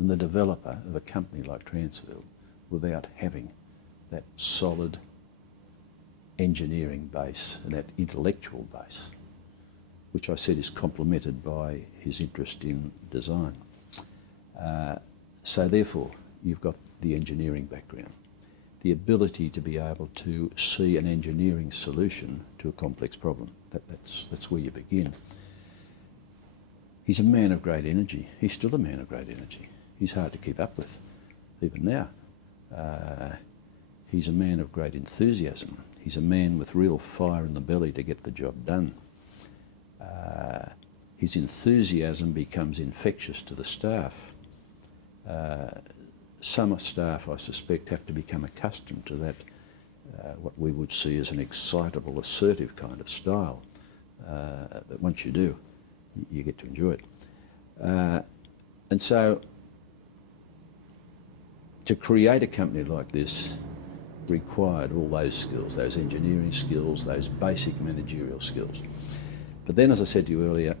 than the developer of a company like Transfield without having that solid engineering base and that intellectual base, which I said is complemented by his interest in design. So therefore, you've got the engineering background, the ability to be able to see an engineering solution to a complex problem. That's where you begin. He's a man of great energy. He's still a man of great energy. He's hard to keep up with, even now. He's a man of great enthusiasm. He's a man with real fire in the belly to get the job done. His enthusiasm becomes infectious to the staff. Some staff, I suspect, have to become accustomed to that, what we would see as an excitable, assertive kind of style. But once you do, you get to enjoy it. And so, to create a company like this required all those skills, those engineering skills, those basic managerial skills. But then, as I said to you earlier,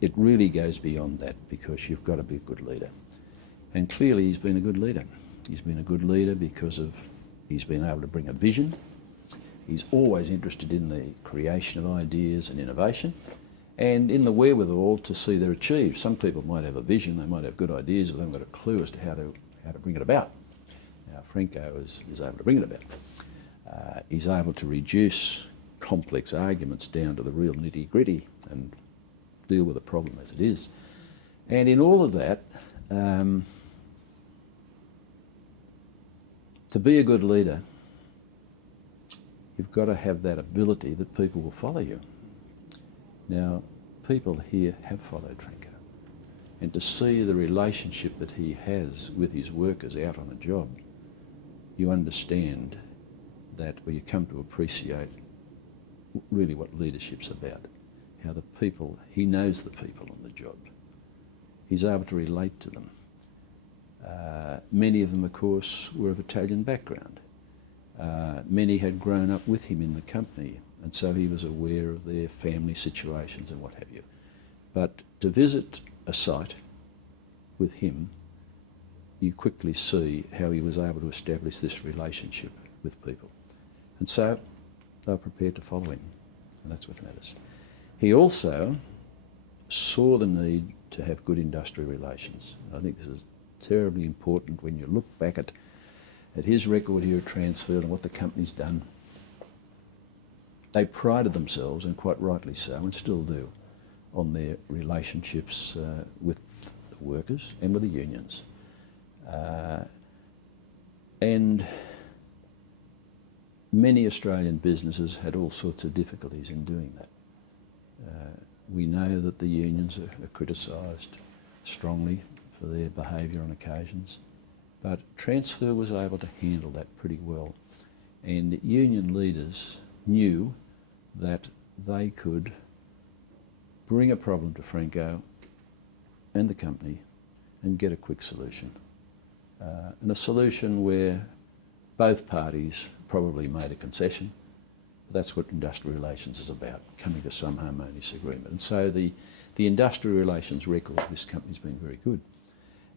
it really goes beyond that, because you've got to be a good leader. And clearly he's been a good leader. He's been a good leader because he's been able to bring a vision. He's always interested in the creation of ideas and innovation, and in the wherewithal to see they're achieved. Some people might have a vision, they might have good ideas, but they haven't got a clue as to how to bring it about. Now, Franco is able to bring it about. He's able to reduce complex arguments down to the real nitty-gritty and deal with the problem as it is. And in all of that, to be a good leader, you've got to have that ability that people will follow you. Now, people here have followed Franco, and to see the relationship that he has with his workers out on a job, you understand that, or you come to appreciate really what leadership's about. How the people, he knows the people on the job. He's able to relate to them. Many of them, of course, were of Italian background. Many had grown up with him in the company, and so he was aware of their family situations and what have you. But to visit a site with him, you quickly see how he was able to establish this relationship with people. And so they were prepared to follow him, and that's what matters. He also saw the need to have good industrial relations. I think this is terribly important when you look back at his record here at Transfield and what the company's done. They prided themselves, and quite rightly so, and still do, on their relationships with the workers and with the unions. And many Australian businesses had all sorts of difficulties in doing that. We know that the unions are criticised strongly for their behaviour on occasions, but Transfield was able to handle that pretty well. And union leaders knew that they could bring a problem to Franco and the company and get a quick solution. And a solution where both parties probably made a concession. That's what industrial relations is about, coming to some harmonious agreement. And so the industrial relations record of this company's been very good.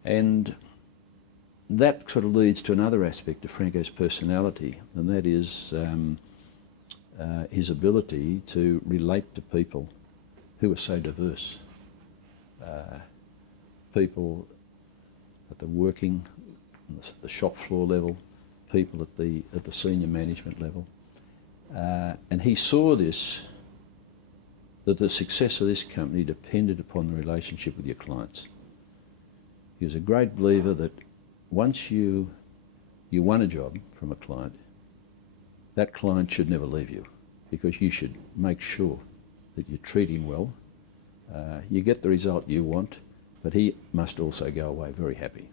And that sort of leads to another aspect of Franco's personality, and that is his ability to relate to people who are so diverse. People at the working, the shop floor level, people at the senior management level. And he saw this, that the success of this company depended upon the relationship with your clients. He was a great believer that once you won a job from a client, that client should never leave you, because you should make sure that you treat him well, you get the result you want, but he must also go away very happy.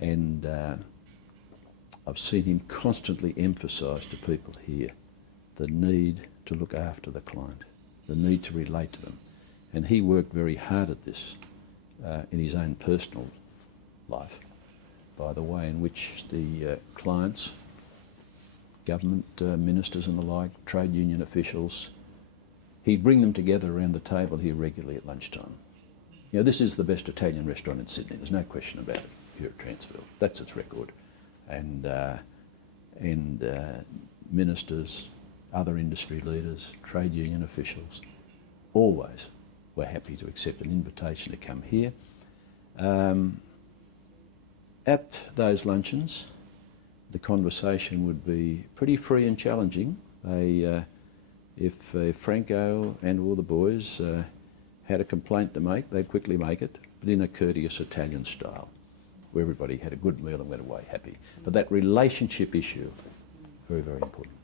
And I've seen him constantly emphasise to people here the need to look after the client, the need to relate to them. And he worked very hard at this in his own personal life, by the way in which the clients, government ministers and the like, trade union officials, he'd bring them together around the table here regularly at lunchtime. You know, this is the best Italian restaurant in Sydney, there's no question about it. here at Transfield. That's its record. And ministers, other industry leaders, trade union officials, always were happy to accept an invitation to come here. At those luncheons, the conversation would be pretty free and challenging. If Franco and all the boys had a complaint to make, they'd quickly make it, but in a courteous Italian style, where everybody had a good meal and went away happy. But that relationship issue, very, very important.